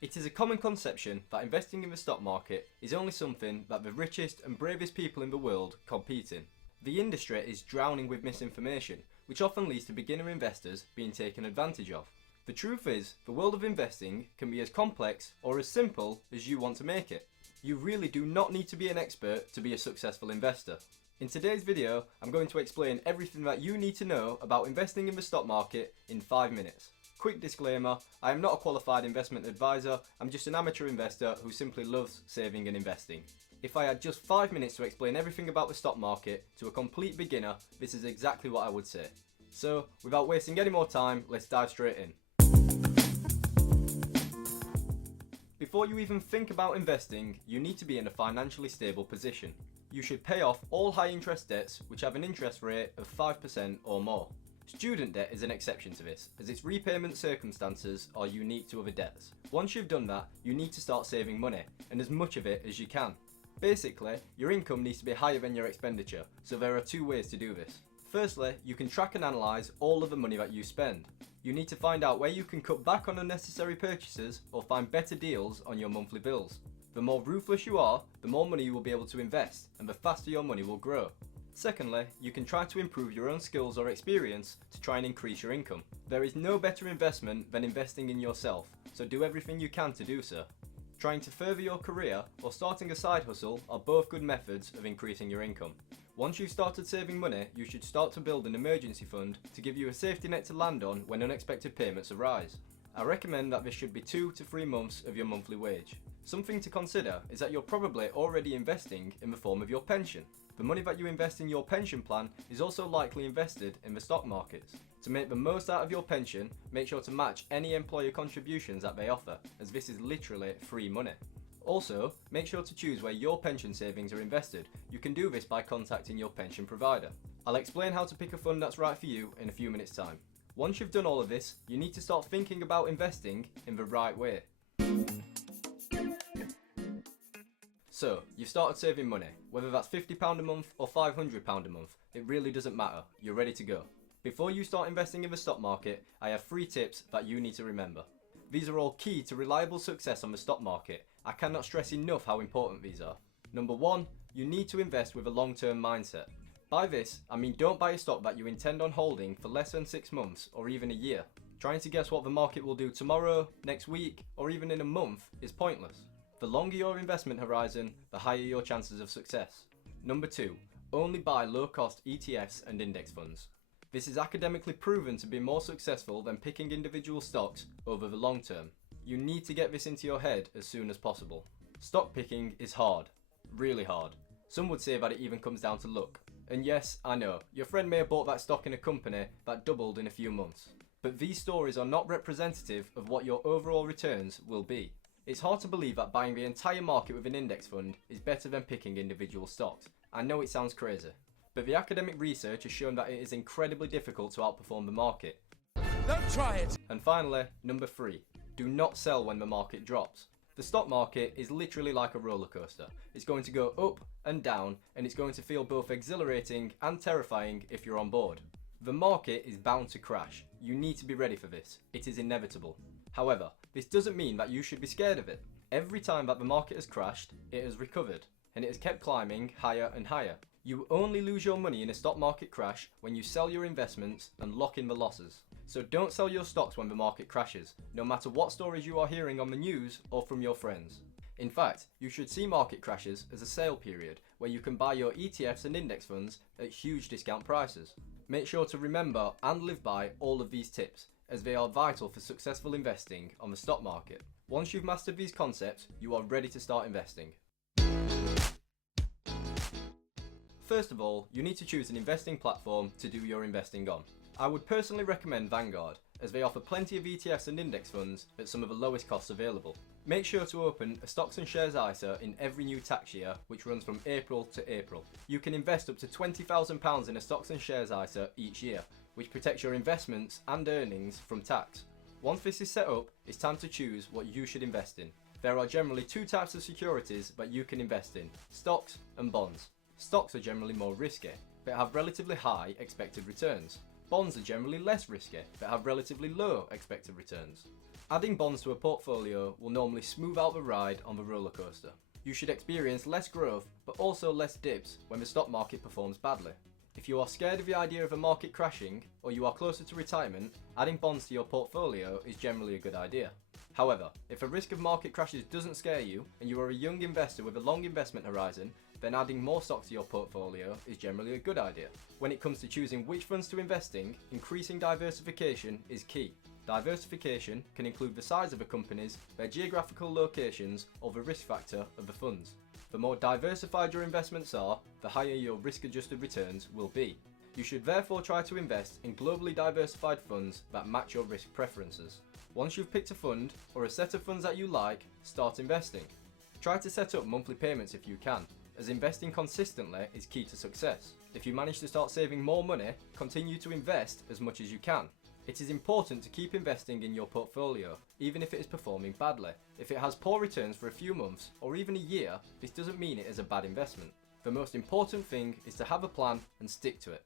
It is a common conception that investing in the stock market is only something that the richest and bravest people in the world compete in. The industry is drowning with misinformation, which often leads to beginner investors being taken advantage of. The truth is, the world of investing can be as complex or as simple as you want to make it. You really do not need to be an expert to be a successful investor. In today's video, I'm going to explain everything that you need to know about investing in the stock market in 5 minutes. Quick disclaimer, I am not a qualified investment advisor, I'm just an amateur investor who simply loves saving and investing. If I had just 5 minutes to explain everything about the stock market to a complete beginner, this is exactly what I would say. So, without wasting any more time, let's dive straight in. Before you even think about investing, you need to be in a financially stable position. You should pay off all high interest debts which have an interest rate of 5% or more. Student debt is an exception to this, as its repayment circumstances are unique to other debts. Once you've done that, you need to start saving money, and as much of it as you can. Basically, your income needs to be higher than your expenditure, so there are 2 ways to do this. Firstly, you can track and analyse all of the money that you spend. You need to find out where you can cut back on unnecessary purchases or find better deals on your monthly bills. The more ruthless you are, the more money you will be able to invest, and the faster your money will grow. Secondly, you can try to improve your own skills or experience to try and increase your income. There is no better investment than investing in yourself, so do everything you can to do so. Trying to further your career or starting a side hustle are both good methods of increasing your income. Once you've started saving money, you should start to build an emergency fund to give you a safety net to land on when unexpected payments arise. I recommend that this should be 2 to 3 months of your monthly wage. Something to consider is that you're probably already investing in the form of your pension. The money that you invest in your pension plan is also likely invested in the stock markets. To make the most out of your pension, make sure to match any employer contributions that they offer, as this is literally free money. Also, make sure to choose where your pension savings are invested. You can do this by contacting your pension provider. I'll explain how to pick a fund that's right for you in a few minutes' time. Once you've done all of this, you need to start thinking about investing in the right way. So, you've started saving money, whether that's £50 a month or £500 a month, it really doesn't matter, you're ready to go. Before you start investing in the stock market, I have 3 tips that you need to remember. These are all key to reliable success on the stock market. I cannot stress enough how important these are. Number 1, you need to invest with a long-term mindset. By this, I mean don't buy a stock that you intend on holding for less than 6 months or even a year. Trying to guess what the market will do tomorrow, next week, or even in a month is pointless. The longer your investment horizon, the higher your chances of success. Number 2, only buy low-cost ETFs and index funds. This is academically proven to be more successful than picking individual stocks over the long term. You need to get this into your head as soon as possible. Stock picking is hard, really hard. Some would say that it even comes down to luck. And yes, I know, your friend may have bought that stock in a company that doubled in a few months. But these stories are not representative of what your overall returns will be. It's hard to believe that buying the entire market with an index fund is better than picking individual stocks. I know it sounds crazy, but the academic research has shown that it is incredibly difficult to outperform the market. Don't try it! And finally, number 3, do not sell when the market drops. The stock market is literally like a roller coaster. It's going to go up and down, and it's going to feel both exhilarating and terrifying if you're on board. The market is bound to crash. You need to be ready for this. It is inevitable. However, this doesn't mean that you should be scared of it. Every time that the market has crashed, it has recovered, and it has kept climbing higher and higher. You only lose your money in a stock market crash when you sell your investments and lock in the losses. So don't sell your stocks when the market crashes, no matter what stories you are hearing on the news or from your friends. In fact, you should see market crashes as a sale period where you can buy your ETFs and index funds at huge discount prices. Make sure to remember and live by all of these tips, as they are vital for successful investing on the stock market. Once you've mastered these concepts, you are ready to start investing. First of all, you need to choose an investing platform to do your investing on. I would personally recommend Vanguard, as they offer plenty of ETFs and index funds at some of the lowest costs available. Make sure to open a Stocks and Shares ISA in every new tax year, which runs from April to April. You can invest up to £20,000 in a Stocks and Shares ISA each year, which protects your investments and earnings from tax. Once this is set up, it's time to choose what you should invest in. There are generally 2 types of securities that you can invest in, stocks and bonds. Stocks are generally more risky, but have relatively high expected returns. Bonds are generally less risky, but have relatively low expected returns. Adding bonds to a portfolio will normally smooth out the ride on the roller coaster. You should experience less growth, but also less dips when the stock market performs badly. If you are scared of the idea of a market crashing, or you are closer to retirement, adding bonds to your portfolio is generally a good idea. However, if a risk of market crashes doesn't scare you, and you are a young investor with a long investment horizon, then adding more stocks to your portfolio is generally a good idea. When it comes to choosing which funds to invest in, increasing diversification is key. Diversification can include the size of the companies, their geographical locations, or the risk factor of the funds. The more diversified your investments are, the higher your risk-adjusted returns will be. You should therefore try to invest in globally diversified funds that match your risk preferences. Once you've picked a fund, or a set of funds that you like, start investing. Try to set up monthly payments if you can, as investing consistently is key to success. If you manage to start saving more money, continue to invest as much as you can. It is important to keep investing in your portfolio, even if it is performing badly. If it has poor returns for a few months, or even a year, this doesn't mean it is a bad investment. The most important thing is to have a plan and stick to it.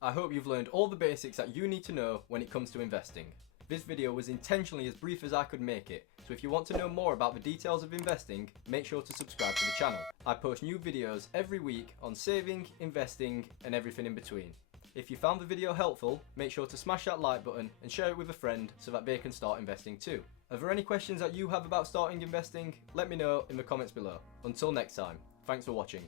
I hope you've learned all the basics that you need to know when it comes to investing. This video was intentionally as brief as I could make it, so if you want to know more about the details of investing, make sure to subscribe to the channel. I post new videos every week on saving, investing, and everything in between. If you found the video helpful, make sure to smash that like button and share it with a friend so that they can start investing too. Are there any questions that you have about starting investing? Let me know in the comments below. Until next time, thanks for watching.